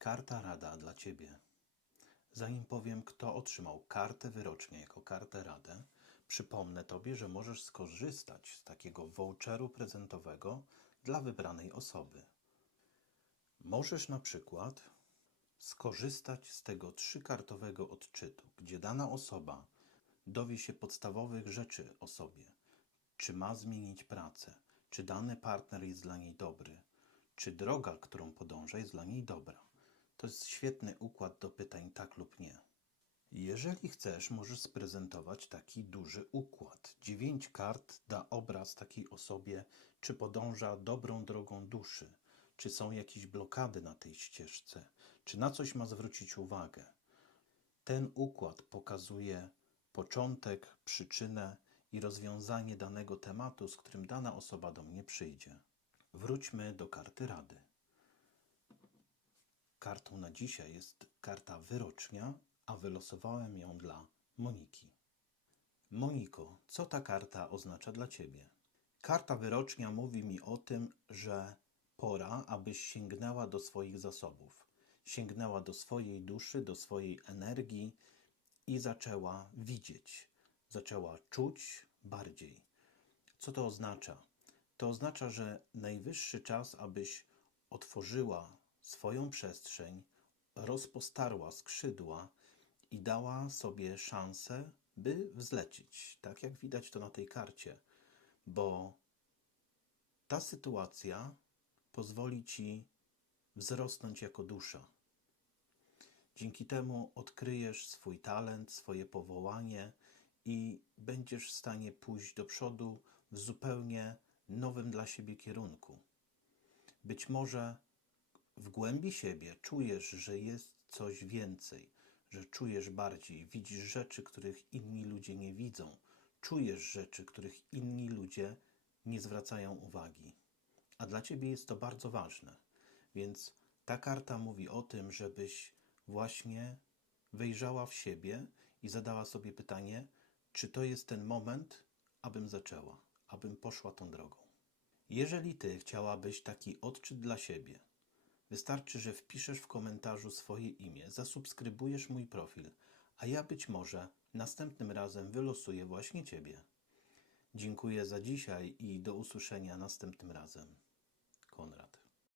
Karta rada dla Ciebie. Zanim powiem, kto otrzymał kartę wyrocznie jako kartę radę, przypomnę Tobie, że możesz skorzystać z takiego voucheru prezentowego dla wybranej osoby. Możesz na przykład skorzystać z tego trzykartowego odczytu, gdzie dana osoba dowie się podstawowych rzeczy o sobie. Czy ma zmienić pracę? Czy dany partner jest dla niej dobry? Czy droga, którą podąża, jest dla niej dobra? To jest świetny układ do pytań tak lub nie. Jeżeli chcesz, możesz sprezentować taki duży układ. Dziewięć kart da obraz takiej osobie, czy podąża dobrą drogą duszy, czy są jakieś blokady na tej ścieżce, czy na coś ma zwrócić uwagę. Ten układ pokazuje początek, przyczynę i rozwiązanie danego tematu, z którym dana osoba do mnie przyjdzie. Wróćmy do karty rady. Kartą na dzisiaj jest karta wyrocznia, a wylosowałem ją dla Moniki. Moniko, co ta karta oznacza dla Ciebie? Karta wyrocznia mówi mi o tym, że pora, abyś sięgnęła do swoich zasobów, sięgnęła do swojej duszy, do swojej energii i zaczęła widzieć, zaczęła czuć bardziej. Co to oznacza? To oznacza, że najwyższy czas, abyś otworzyła swoją przestrzeń, rozpostarła skrzydła i dała sobie szansę, by wzlecieć, tak jak widać to na tej karcie, bo ta sytuacja pozwoli ci wzrosnąć jako dusza. Dzięki temu odkryjesz swój talent, swoje powołanie i będziesz w stanie pójść do przodu w zupełnie nowym dla siebie kierunku. Być może w głębi siebie czujesz, że jest coś więcej, że czujesz bardziej, widzisz rzeczy, których inni ludzie nie widzą, czujesz rzeczy, których inni ludzie nie zwracają uwagi. A dla ciebie jest to bardzo ważne. Więc ta karta mówi o tym, żebyś właśnie wejrzała w siebie i zadała sobie pytanie, czy to jest ten moment, abym zaczęła, abym poszła tą drogą. Jeżeli ty chciałabyś taki odczyt dla siebie, wystarczy, że wpiszesz w komentarzu swoje imię, zasubskrybujesz mój profil, a ja być może następnym razem wylosuję właśnie ciebie. Dziękuję za dzisiaj i do usłyszenia następnym razem.